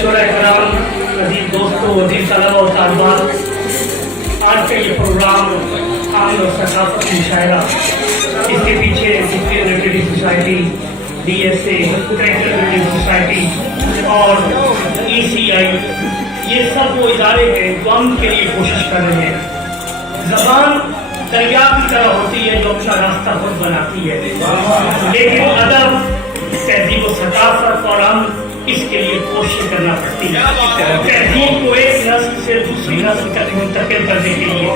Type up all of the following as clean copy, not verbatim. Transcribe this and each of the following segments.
शुक्रान अजीज दोस्तों, अजीज तलबा और तालिबात, आज का ये प्रोग्राम खान और सकाफत मुशायरा, इसके पीछे Muslim literary society, DSA, tractor literary society और ECI, ये सब वो इदारे हैं जो अमन के लिए कोशिश कर रहे हैं। ज़बान दरिया की तरह होती है जो अपना रास्ता खुद बनाती है, लेकिन अदब, तहजीब और सकाफत और अमन, इसके लिए कोशिश करना पड़ती है। तहजीब को एक नस्ल से दूसरी नस्ल तक मुंतकिल करने के लिए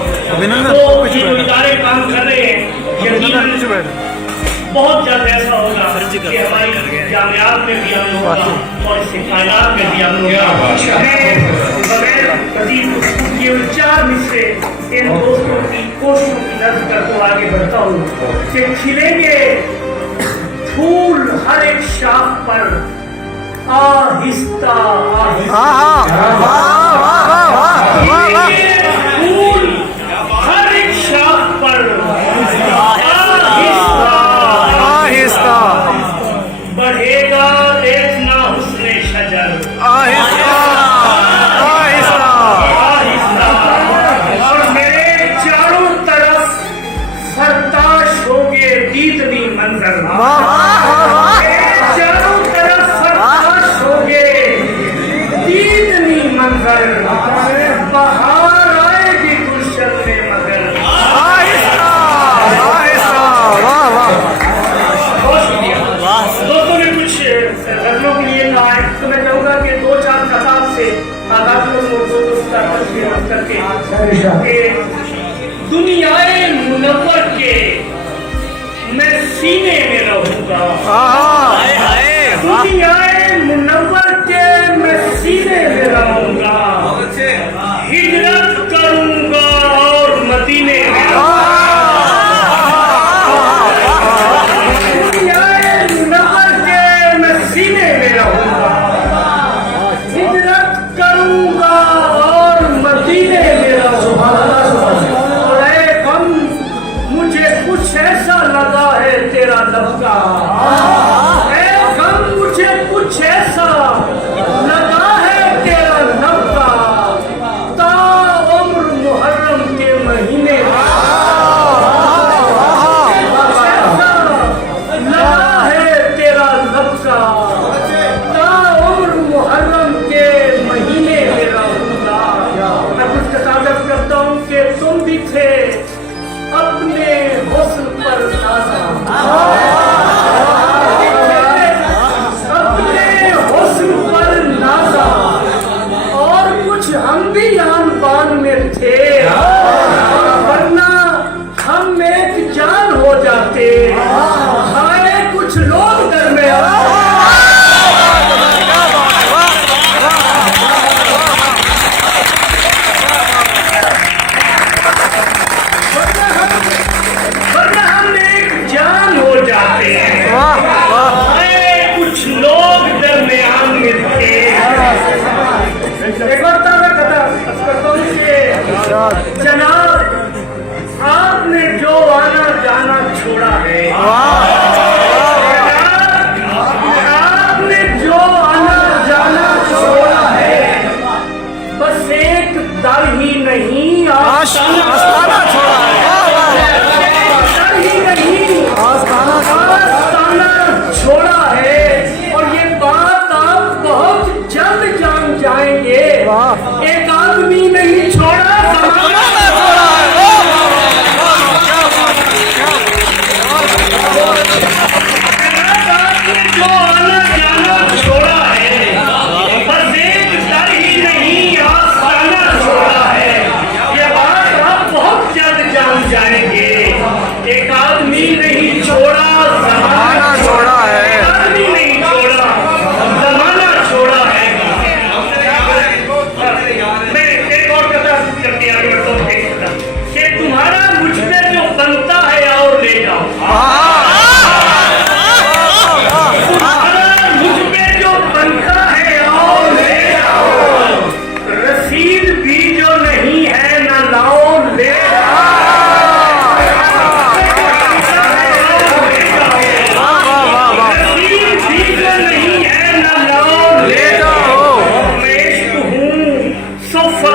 तो ये जो इदारे काम कर रहे हैं, यकीनन बहुत जल्द ऐसा होगा कि हमारी जामियात में भी अमन होगा और इससे कायनात में भी अमन होगा। बगैर मज़ीद ये 4 मिसरे इन दोस्तों की कोशिशों की नज़र करते आगे बढ़ता हूँ कि खिलेंगे फूल हर एक शाख पर आहिस्ता आहिस्ता, फूल हर एक शाख पर आहिस्ता बढ़ेगा, देखना हुस्ने शजर आहिस्ता आहिस्ता आहिस्ता, और मेरे चारों तरफ सरताश होंगे दीदनी मंजर, चारों तरफ सरताश होंगे दीदनी मंजर, बहार आएगी गुलशन में मगर आहिस्ता आहिस्ता। वाह वाह, दोस्तों ने कुछ गजलों के लिए कहा है, तो मैं चाहूंगा कि 2-4 खताब से आगाज करके दुनियाए मुनव्वर के मैं सीने में रहूंगा, दुनियाए मुनव्वर के मैं सीने में रहूंगा, हिजरत करूंगा और मदीने में मुझे कुछ ऐसा लगा है तेरा नबका, ताउम्र मुहर्रम के महीने लगा है तेरा नबका, ताउम्र मुहर्रम के महीने में रहूंगा। मैं कुछ तसादुफ करता हूँ कि तुम भी थे अपने हुस्न पर ताज़ा,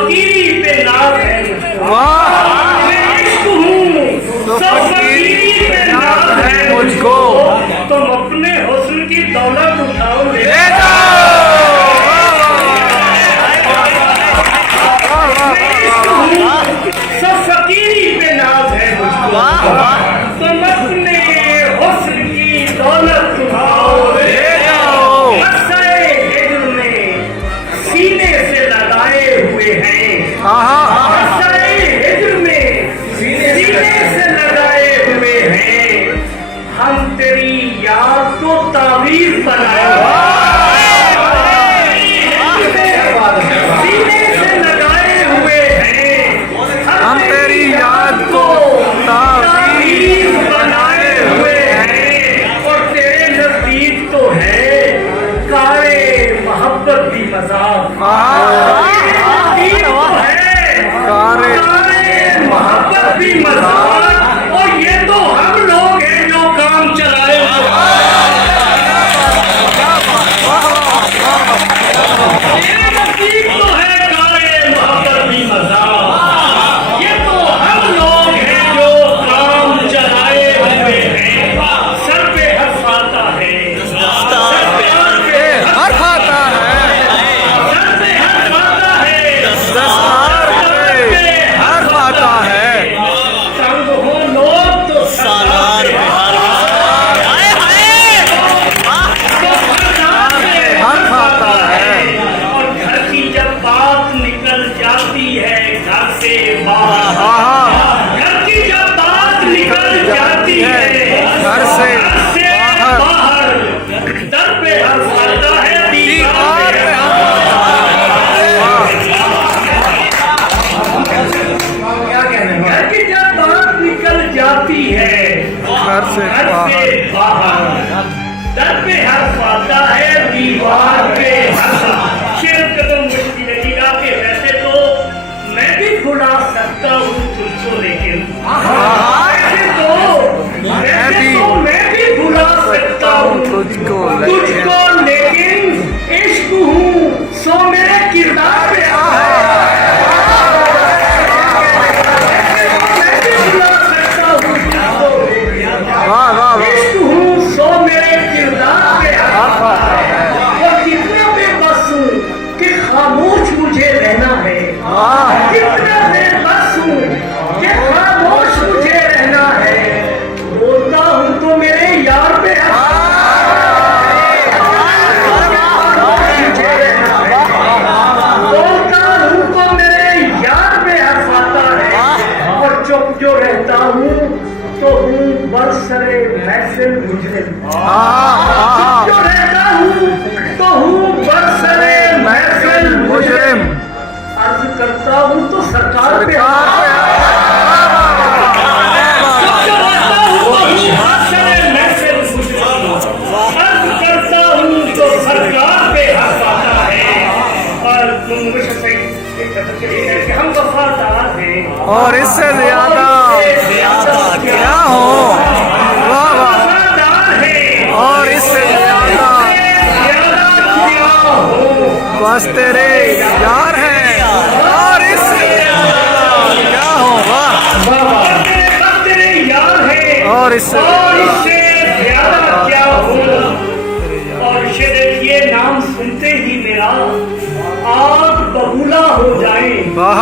फकीरी पे नाज है मुझको। वाह मैं इश्क हूँ तो सब फकीरी फकीरी पे पे नाज नाज है है मुझको। मुझको। तुम अपने हुस्न की दौलत उठाओ ले ले जाओ। मैं इश्क हूँ सब फकीरी पे नाज है मुझको। तुम अपने हुस्न की दौलत उठाओ ले जाओ। अक्सरे हिज्र में सीने से लगाए हुए हैं। आहा अक्सरे हिज्र में सीने से लगाए हुए हैं। हम तेरी याद को तावीज़ बनाए सीने से लगाए हुए हैं। हम तेरी याद को तावीज़ बनाए हुए हैं। और तेरे नजदीक तो है कारे मोहब्बत भी मजाक। नजदीक तो है कारे कारे मोहब्बत भी मजाक। और ये तो हम लोग हैं जो काम चलाए हुए। तेरे नजदीक तो है कारे मोहब्बत भी मजाक। ये तो हम लोग हैं जो काम चलाए हुए हैं। सर पे हर्फ आता है सरकार पे हर खाता है सर पे हर्फ आता है दस्तार पे हर खाता है। संग हो लोग तो सरकार पे हर खाता है। और घर की जब बात निकल जाती है घर से बाहर। आहा घर की जब बात निकल जाती है घर से बाहर। दर पे हर्फ आता है दीवार पे घर की जब बात निकल जाती है घर से घर से बाहर। दर पे हर्फ आता है दीवार पे हर्फ। शेर कदम मुश्किल लगेगा कि वैसे तो मैं भी भुला सकता हूँ तुझको लेकिन मैं भी भुला सकता हूँ तुझको लेकिन इश्क हूँ सो मेरे किरदार पे मैं भी भुला सकता हूँ तुझको वाह वाह वाह। इश्क हूँ सो मेरे किरदार पे और कितना बेबस हूँ कि खामोश मुझे रहना है। वाह कितना बेबस हूँ कि खामोश मुझे रहना है। बोलता हूँ तो मेरे यार पे बोलता हूँ तो मेरे यार पे हर्फ आता है। और चुप जो रहता हूँ तो हूँ बरसरे महफिल मुजरिम। आहा जो रहता हूँ तो हूँ बरसरे महफिल मुजरिम। अर्ज करता हूँ तो सरकार पे जो रहता हूँ तो हूँ बरसरे महफिल मुजरिम। अर्ज करता हूँ तो सरकार पे हक आता है। और तुम मुझसे कि हम वफादार हैं और इससे ज्यादा क्या हो। वाह वाह। वफादार हैं और इससे ज्यादा बस तेरे यार हैं। और इससे ज्यादा क्या हो। वाह तेरे यार हैं और इससे ज्यादा क्या हो। और इसे देखिए नाम सुनते ही मेरा आग बबूला हो जाए। वाह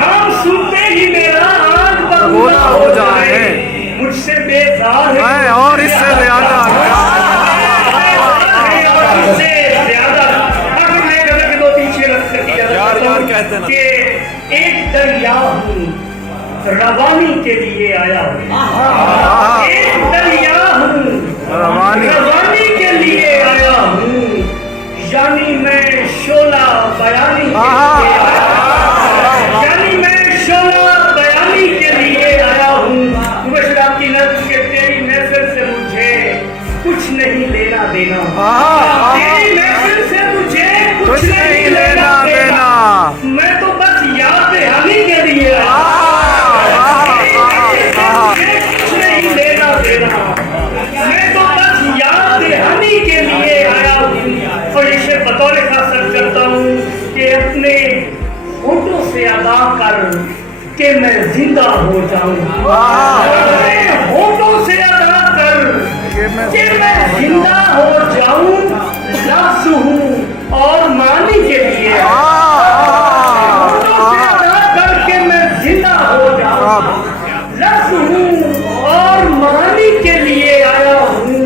नाम सुनते ही मेरा आग बबूला हो जाए। मुझसे बेजार है और इससे ज्यादा इससे ज्यादा। अब मैं गलत के दो तीन शेर करके यार कहते ना। कि एक दरिया हूँ रवानी के लिए आया हूँ। आहा एक दरिया हूँ रवानी रवानी के लिए आया हूँ। यानी मैं शोला बयानी के लिए आया हूँ। यानी मैं शोला बयानी के लिए आया हूँ। मुबशरा की नज़्म के तेरी महफिल से मुझे कुछ नहीं लेना देना। आहा तेरी महफिल से मुझे कुछ नहीं लेना देना। मैं तो बस याद दहानी के लिए आया मुझे कुछ नहीं लेना देना। मैं तो बस याद दहानी के लिए आया हूँ। और इसे बतौर खास करता हूँ कि अपने फोटो कर कि मैं जिंदा हो जाऊं, अपने होठों से अदा कर कि मैं जिंदा हो जाऊं, लफ्ज़ हूँ और मानी के लिए, होठों से अदा कर कि मैं जिंदा हो जाऊं, लफ्ज़ हूँ और मानी के लिए आया हूँ,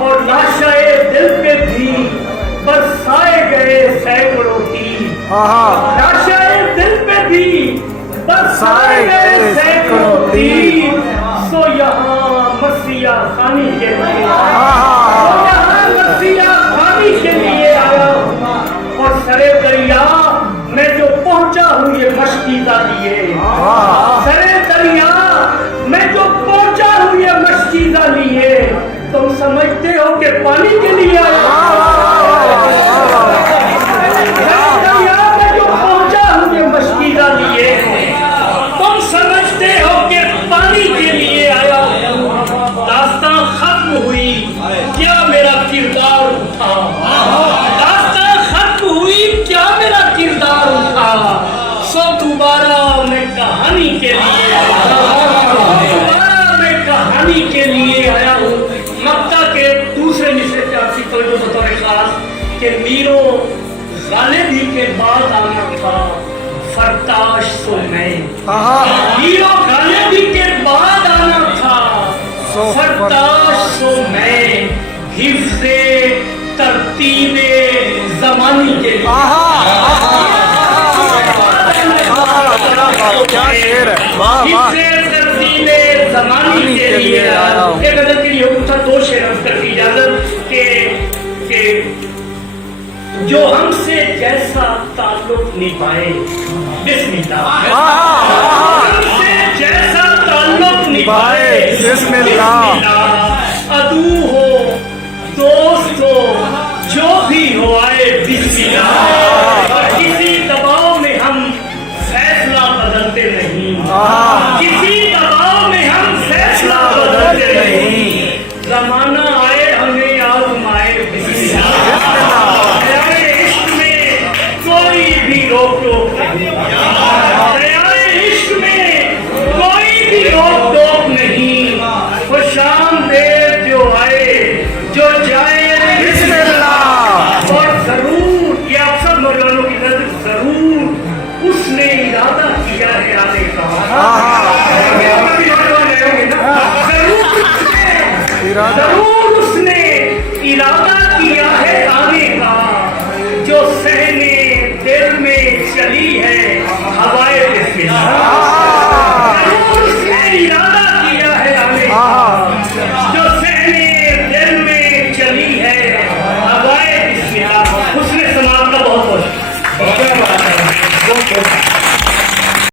और लाशाए दिल पे भी बरसाए गए सैकड़ों तीर, लाशाए दिल पे भी बरसाए गए सैकड़ों तीर, सो यहाँ मसीहा खानी के लिए, सो यहाँ मसीहा खानी के लिए आया हूँ, और सरे दरिया मैं जो पहुंचा हूँ ये मशकीज़ा लिए, सरे दरिया मैं जो पहुंचा हूँ ये मशकीज़ा लिए, तुम समझते हो कि पानी के लिए आया हूँ, दरिया में जो पहुंचा हूँ ये मशकीज़ा लिए, तुम समझते हो कि पानी के लिए आया हूँ, दास्तां खत्म हुई क्या मेरा किरदार उठा, दास्तां खत्म हुई क्या मेरा किरदार उठा, सो दोबारा मैं कहानी के लिए आया हूँ, दोबारा मैं कहानी के लिए आया हूँ। मक्का के दूसरे मिसरे से आपसी कोई तो बतौर खास कि मीरो गालिबी के बाद आना था फरताश सो मैं, मीरो गालिबी के बाद आना था फरताश सो मैं, हिफ्ज़े तरतीबे ज़मानी के लिए, क्या शेर है, वाह वाह। हिफ्ज़े तरतीबे ज़मानी के लिए आया हूँ। एक गज़ल के लिए था दो शेर अंतर की इजाजत के जो हमसे जैसा ताल्लुक निभाए, बिस्मिल्लाह, हमसे जैसा ताल्लुक निभाए, बिस्मिल्लाह, अदू हो दोस्त हो जो भी हो आए, बिस्मिल्लाह, और किसी दबाव में हम फैसला बदलते नहीं, किसी दबाव में हम फैसला बदलते नहीं, जमाना आए हमें आज़माए, बिस्मिल्लाह, कोई भी रोक टोक नहीं, इश्क में कोई भी रोक टोक नहीं, खुशामदेद जो आए जो जाए, और जरूर ये आप सब नौजवानों की नजर जरूर उसने इरादा किया है आने का, जरूर उसने इरादा किया है आने का, जो सहने दिल में चली है हवा